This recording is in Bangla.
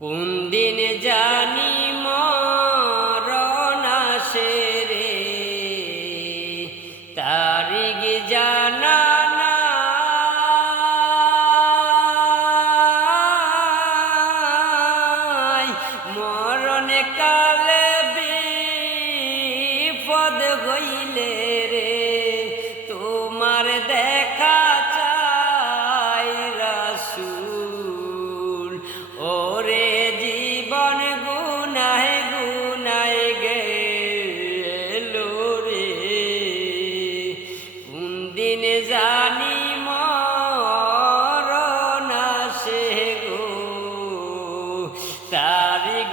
কোন দিন জানি মরণ আসে রে, তারিখ জানা নাই। মরণে কালে বিপদ হইলে রে, তোমার দেখা চাই রাসূল। ওরে জীবন গুনাহে গুনাহে গেল রে, কোন দিন জানি মরণ আসে গো, তারিখ